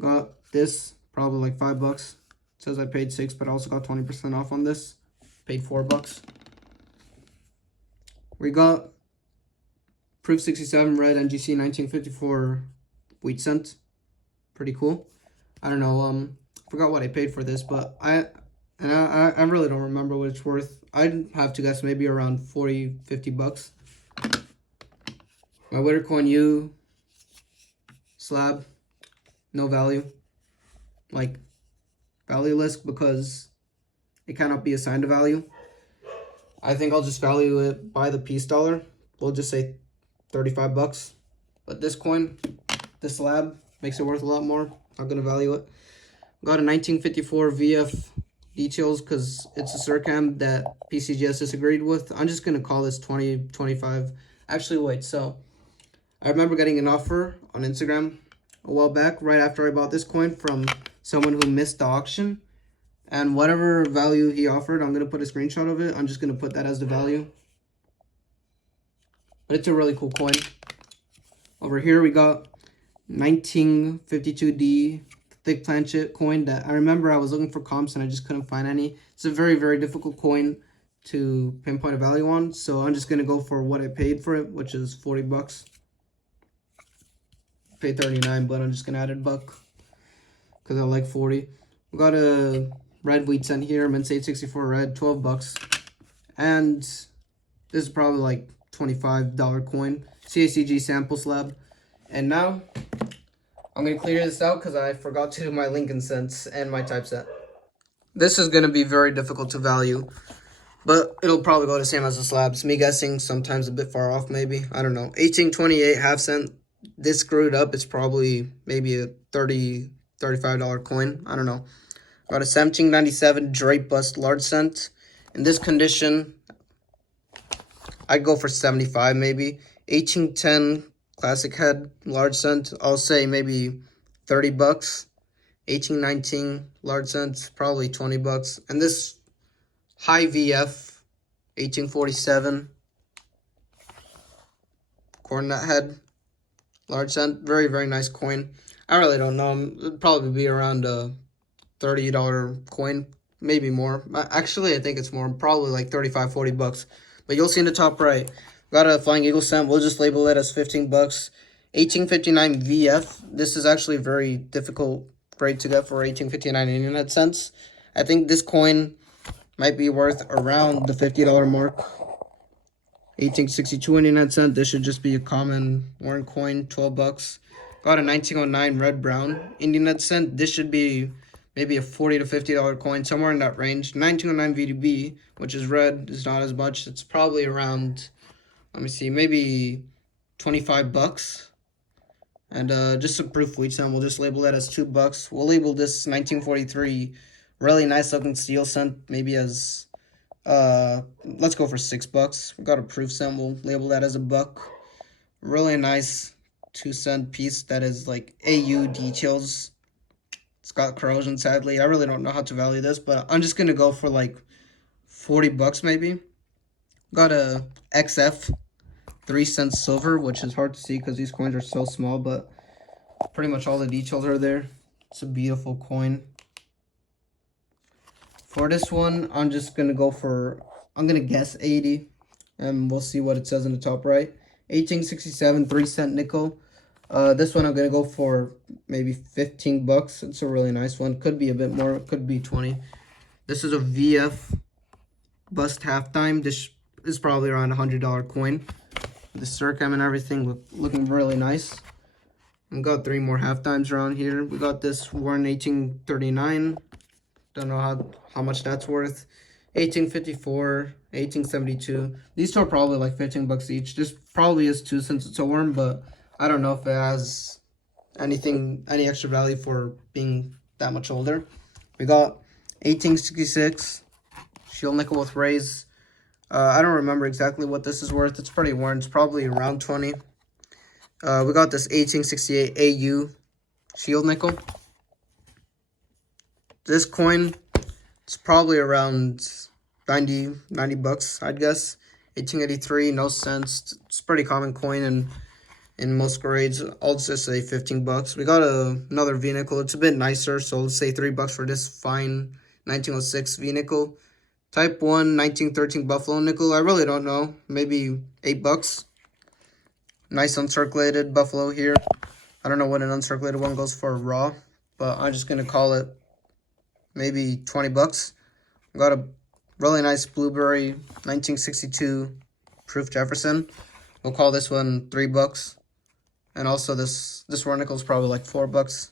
Got this, probably like 5 bucks. It says I paid 6, but I also got 20% off on this. Paid 4 bucks. We got Proof 67 Red NGC 1954 wheat cent. Pretty cool. I don't know. Forgot what I paid for this, but I really don't remember what it's worth. I'd have to guess maybe around 40, 50 bucks. My Wittercoin U slab, no value. Like, valueless because it cannot be assigned a value. I think I'll just value it by the piece dollar. We'll just say 35 bucks. But this coin, this slab, makes it worth a lot more. Not gonna value it. Got a 1954 VF details because it's a Circam that PCGS disagreed with. I'm just gonna call this 20, 25. Actually, wait, so I remember getting an offer on Instagram a while back, right after I bought this coin, from someone who missed the auction. And whatever value he offered, I'm going to put a screenshot of it. I'm just going to put that as the value. But it's a really cool coin. Over here, we got 1952D thick planchet coin that I remember I was looking for comps and I just couldn't find any. It's a very, very difficult coin to pinpoint a value on. So I'm just going to go for what I paid for it, which is 40 bucks. Paid 39, but I'm just going to add a buck because I like 40. We got a red wheat cent here, Mint 864 red, 12 bucks. And this is probably like $25 coin. CACG sample slab. And now I'm going to clear this out because I forgot to do my Lincoln cents and my typeset. This is going to be very difficult to value, but it'll probably go the same as the slabs. Me guessing, sometimes a bit far off maybe. I don't know. 1828 half cent. This screwed up. It's probably maybe a $35 coin. I don't know. Got a 1797 Drape Bust large cent. In this condition, I'd go for 75 maybe. 1810 Classic Head large cent. I'll say maybe 30 bucks. 1819 large cent, probably 20 bucks. And this high VF 1847 Cornet Head large cent. Very, very nice coin. I really don't know. It'd probably be around a $30 coin, maybe more. Actually, I think it's more, probably like 35, 40 bucks. But you'll see in the top right, got a Flying Eagle cent. We'll just label it as 15 bucks. 1859 VF. This is actually a very difficult grade to get for 1859 internet cents. I think this coin might be worth around the $50 mark. 1862 internet cent. This should just be a common Warren coin, 12 bucks. Got a 1909 red brown Indian cent. This should be maybe a $40 to $50 coin, somewhere in that range. 1909 VDB, which is red, is not as much. It's probably around, let me see, maybe 25 bucks. And just a proof wheat cent, we'll just label that as 2 bucks. We'll label this 1943 really nice looking steel cent maybe as let's go for 6 bucks. We got a proof cent, we'll label that as a buck. Really nice 2-cent piece that is like AU details. It's got corrosion, sadly. I really don't know how to value this, but I'm just gonna go for like 40 bucks maybe. Got a XF 3-cent silver, which is hard to see because these coins are so small, but pretty much all the details are there. It's a beautiful coin. For this one, I'm just going to go for, I'm going to guess 80. And we'll see what it says in the top right. 1867, 3-cent nickel. This one I'm going to go for maybe 15 bucks. It's a really nice one. Could be a bit more. Could be 20. This is a VF bust halftime. This is probably around $100 coin. The circum and everything looking really nice. We got 3 more halftimes around here. We got this one 1839. Don't know how much that's worth. 1854, 1872. These two are probably like 15 bucks each. This probably is too since it's a worm, but I don't know if it has any extra value for being that much older. We got 1866 shield nickel with rays. I don't remember exactly what this is worth. It's pretty worn. It's probably around 20. We got this 1868 AU shield nickel. This coin, it's probably around 90 bucks, I'd guess. 1883, no cents. It's a pretty common coin in most grades. I'll just say 15 bucks. We got another V nickel. It's a bit nicer, so let's say 3 bucks for this fine 1906 V nickel. Type 1 1913 Buffalo nickel. I really don't know. Maybe 8 bucks. Nice uncirculated Buffalo here. I don't know what an uncirculated one goes for raw, but I'm just going to call it maybe 20 bucks. Got a really nice blueberry 1962 proof Jefferson. We'll call this one 3 bucks. And also this raw nickel is probably like 4 bucks.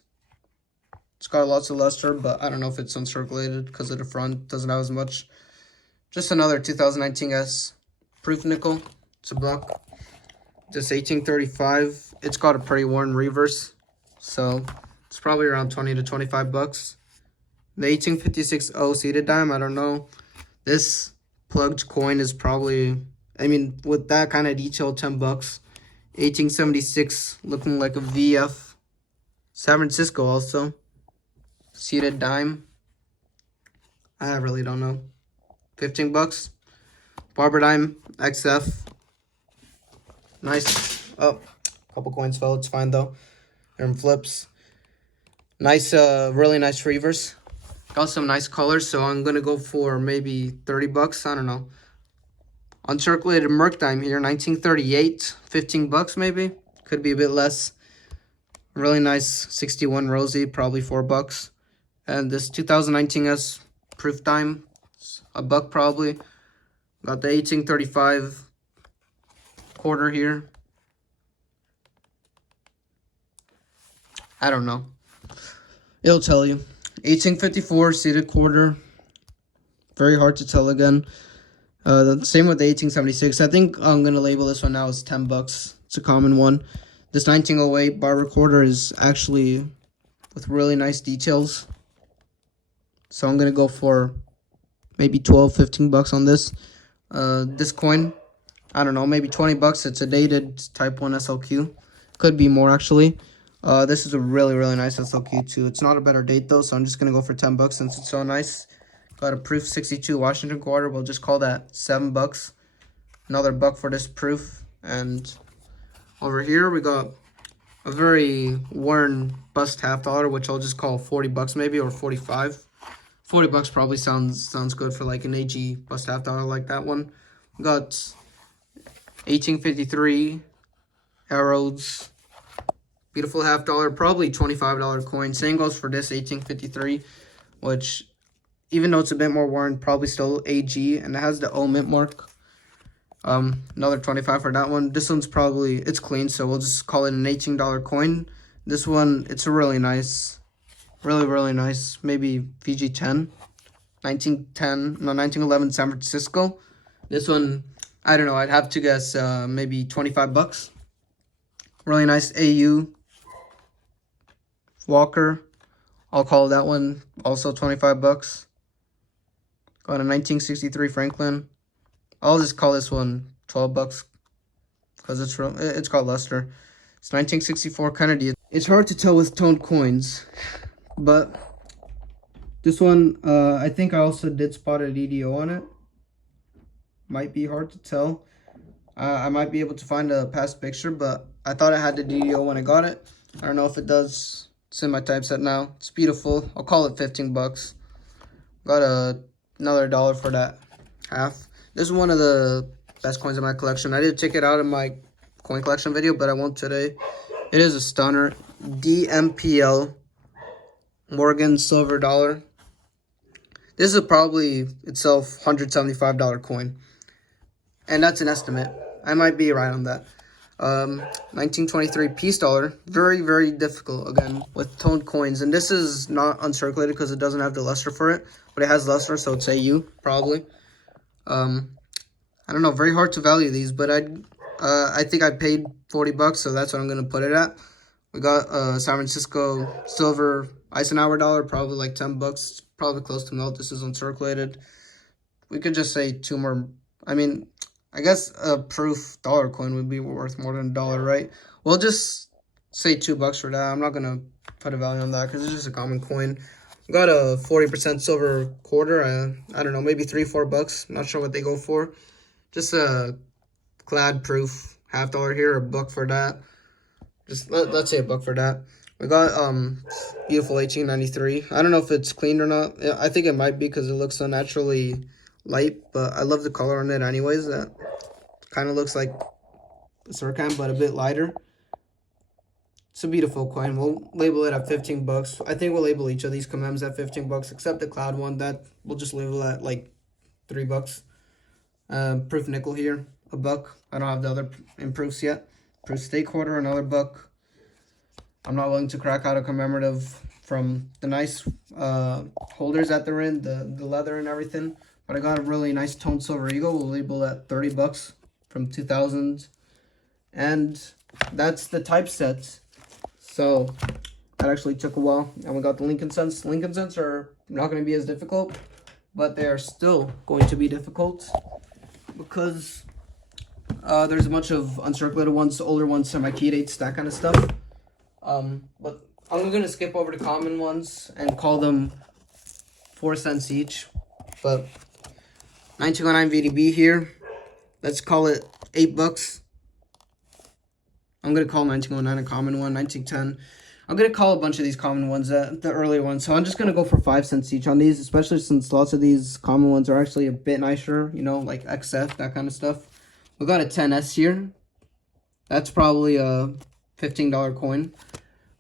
It's got lots of luster, but I don't know if it's uncirculated because of the front. Doesn't have as much. Just another 2019 S proof nickel. It's a buck. This 1835. It's got a pretty worn reverse, so it's probably around 20 to 25 bucks. The 1856 O seated dime, I don't know. This plugged coin is probably, I mean, with that kind of detail, 10 bucks. 1876, looking like a VF. San Francisco also. Seated dime. I really don't know. 15 bucks. Barber dime, XF. Nice. Oh, a couple coins fell. It's fine though. They're in flips. Nice, really nice reverse. Got some nice colors, so I'm gonna go for maybe 30 bucks. I don't know. Uncirculated Merc dime here, 1938, 15 bucks maybe. Could be a bit less. Really nice 61 Rosie, probably 4 bucks. And this 2019 S proof dime, a buck probably. Got the 1835 quarter here. I don't know. It'll tell you. 1854 seated quarter. Very hard to tell again. The same with the 1876. I think I'm going to label this one now as 10 bucks. It's a common one. This 1908 bar recorder is actually with really nice details. So I'm going to go for maybe 12, 15 bucks on this. This coin, I don't know, maybe 20 bucks. It's a dated Type 1 SLQ. Could be more actually. This is a really, really nice SLQ too. It's not a better date though, so I'm just going to go for 10 bucks since it's so nice. Got a proof 62 Washington quarter. We'll just call that 7 bucks. Another buck for this proof. And over here we got a very worn bust half dollar, which I'll just call 40 bucks maybe, or 45. 40 bucks probably sounds good for like an AG bust half dollar like that one. We got 1853 Arrows. Beautiful half dollar, probably $25 coin. Same goes for this 1853, which, even though it's a bit more worn, probably still AG, and it has the O mint mark. Another 25 for that one. This one's probably, it's clean, so we'll just call it an $18 coin. This one, it's a really nice, really nice, maybe VG10, 1911 San Francisco. This one, I don't know, I'd have to guess maybe 25 bucks. Really nice AU Walker. I'll call that one also 25 bucks. Got a 1963 Franklin. I'll just call this one 12 bucks because it's got luster. It's 1964 Kennedy. It's hard to tell with toned coins, but this one, I think I also did spot an EDO on it. Might be hard to tell. I might be able to find a past picture, but I thought I had the DDO when I got it. I don't know if it does. It's in my typeset now. It's beautiful. I'll call it 15 bucks. Got another $1 for that half. This is one of the best coins in my collection. I did check it out in my coin collection video, but I won't today. It is a stunner. DMPL Morgan Silver Dollar. This is probably itself $175 coin. And that's an estimate. I might be right on that. 1923 Peace Dollar. Very, very difficult, again, with toned coins. And this is not uncirculated because it doesn't have the luster for it. But it has luster, so it's AU, probably. I don't know, very hard to value these. But I think I paid 40 bucks, so that's what I'm going to put it at. We got San Francisco Silver Eisenhower Dollar, probably like 10 bucks. Probably close to melt. This is uncirculated. We could just say two more. I mean, I guess a proof dollar coin would be worth more than $1, right? We'll just say $2 for that. I'm not gonna put a value on that because it's just a common coin. We got a 40% silver quarter. I don't know, maybe $3-4 bucks. Not sure what they go for. Just a clad proof $1/2 here, $1 for that. Just let's say $1 for that. We got beautiful 1893. I don't know if it's clean or not. I think it might be because it looks so naturally light, but I love the color on it anyways. That kind of looks like a Surcan, but a bit lighter. It's a beautiful coin. We'll label it at 15 bucks. I think we'll label each of these commems at 15 bucks, except the cloud one. That we'll just label at like $3. Proof nickel here, $1. I don't have the other proofs yet. Proof stake quarter, another $1. I'm not willing to crack out a commemorative from the nice holders that they're in, the leather and everything. But I got a really nice toned silver eagle. We'll label at 30 bucks from 2000. And that's the typeset. So that actually took a while. And we got the Lincoln Cents. Lincoln Cents are not going to be as difficult, but they are still going to be difficult because there's a bunch of uncirculated ones, older ones, semi-key dates, that kind of stuff. But I'm going to skip over the common ones and call them 4 cents each. But 1909 VDB here. Let's call it $8. I'm going to call 1909 a common one. 1910. I'm going to call a bunch of these common ones the earlier ones. So I'm just going to go for 5 cents each on these, especially since lots of these common ones are actually a bit nicer, you know, like XF, that kind of stuff. We got a 10S here. That's probably a $15 coin.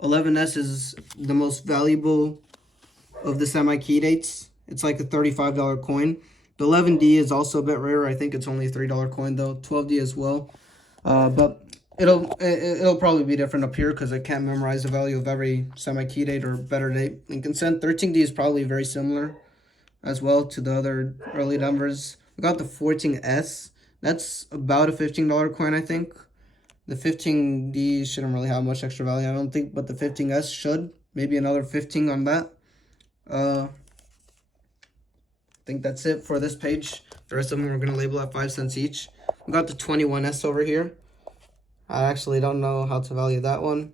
11S is the most valuable of the semi-key dates. It's like a $35 coin. The 11D is also a bit rarer. I think it's only a $3 coin though. 12D as well. But it'll probably be different up here because I can't memorize the value of every semi-key date or better date. Lincoln Cent 13D is probably very similar as well to the other early numbers. We got the 14S. That's about a $15 coin, I think. The 15D shouldn't really have much extra value, I don't think, but the 15S should. Maybe another 15 on that. I think that's it for this page. The rest of them we're going to label at 5 cents each. We got the 21S over here. I actually don't know how to value that one.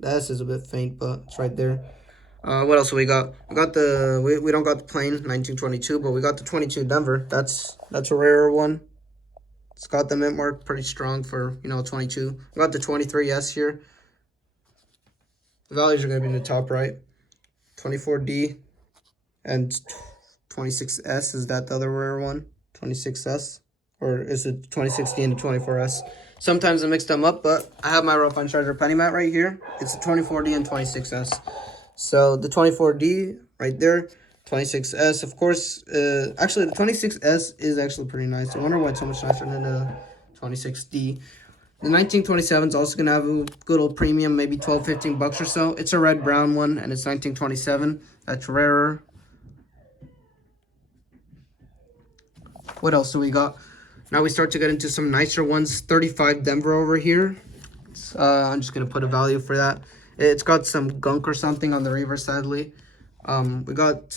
The S is a bit faint, but it's right there. What else we got? We got the we don't got the plain 1922, but we got the 22 Denver. That's a rarer one. It's got the mint mark pretty strong for, you know, 22. We got the 23S here. The values are going to be in the top right. 24D and 26S. Is that the other rare one? 26S? Or is it 26D and the 24S? Sometimes I mix them up, but I have my Rough Fine Treasure penny mat right here. It's the 24D and 26S. So the 24D right there. 26S, of course. Actually, the 26S is actually pretty nice. I wonder why it's so much nicer than the 26D. The 1927 is also going to have a good old premium, maybe 12-15 bucks or so. It's a red-brown one, and it's 1927. That's rarer. What else do we got? Now we start to get into some nicer ones. 35 Denver over here. I'm just going to put a value for that. It's got some gunk or something on the reverse, sadly. We got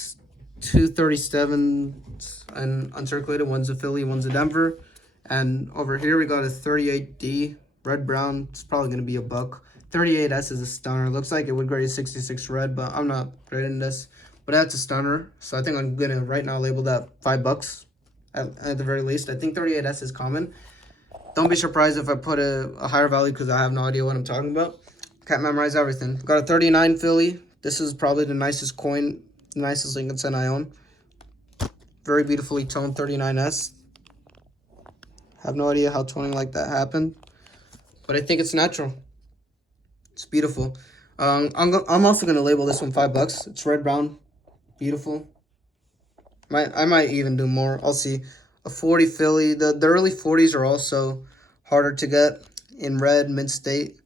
237s and uncirculated. One's a Philly, one's a Denver. And over here we got a 38D, red brown. It's probably going to be $1. 38S is a stunner. Looks like it would grade 66 red, but I'm not grading this. But that's a stunner. So I think I'm going to right now label that $5 at the very least. I think 38S is common. Don't be surprised if I put a higher value because I have no idea what I'm talking about. Can't memorize everything. Got a 39 Philly. This is probably the nicest coin, the nicest Lincoln Cent I own. Very beautifully toned 39S. Have no idea how toning like that happened, but I think it's natural. It's beautiful. I'm also gonna label this one $5. It's red brown, beautiful. I might even do more. I'll see. A 40 Philly. The early 40s are also harder to get in red mid state.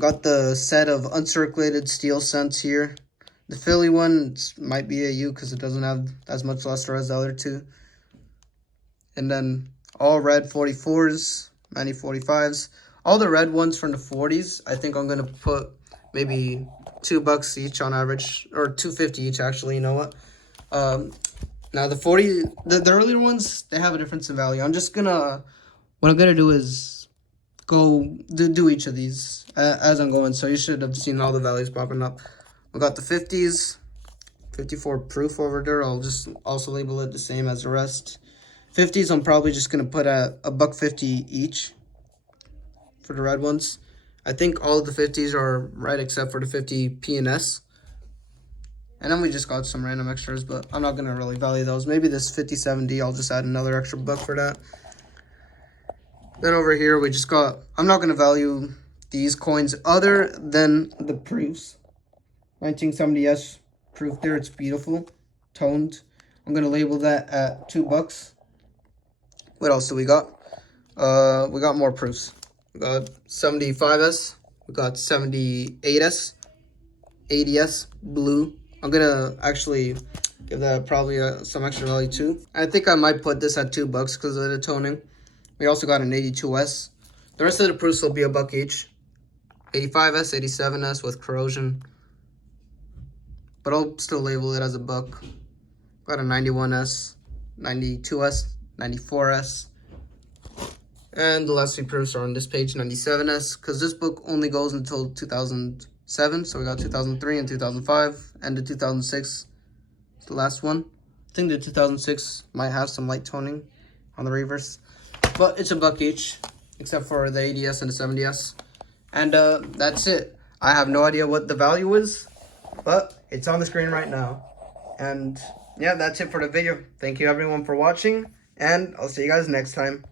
Got the set of uncirculated steel cents here. The Philly one might be a U because it doesn't have as much luster as the other two. And then all red 44s, many 45s. All the red ones from the 40s, I think I'm going to put maybe $2 each on average, or $2.50 each actually, you know what? Now the earlier ones, they have a difference in value. What I'm going to do is go do each of these as I'm going. So you should have seen all the values popping up. We got the 50s, 54 proof over there. I'll just also label it the same as the rest. 50s, I'm probably just going to put at $1.50 each for the red ones. I think all of the 50s are right except for the 50 P&S. And then we just got some random extras, but I'm not going to really value those. Maybe this 57D, I'll just add another extra $1 for that. Then over here, we just got, I'm not going to value these coins other than the proofs. 1970S proof there, it's beautiful, toned. I'm going to label that at $2. What else do we got? We got more proofs. We got 75S, we got 78S, 80S, blue. I'm going to actually give that probably some extra value too. I think I might put this at $2 because of the toning. We also got an 82S. The rest of the proofs will be $1 each. 85S, 87S with corrosion. But I'll still label it as $1. Got a 91S, 92S, 94S. And the last three proofs are on this page, 97S, because this book only goes until 2007. So we got 2003 and 2005, and the 2006, the last one. I think the 2006 might have some light toning on the reverse. But it's $1 each, except for the 80S and the 70S. And that's it. I have no idea what the value is, but it's on the screen right now. And yeah, that's it for the video. Thank you everyone for watching, and I'll see you guys next time.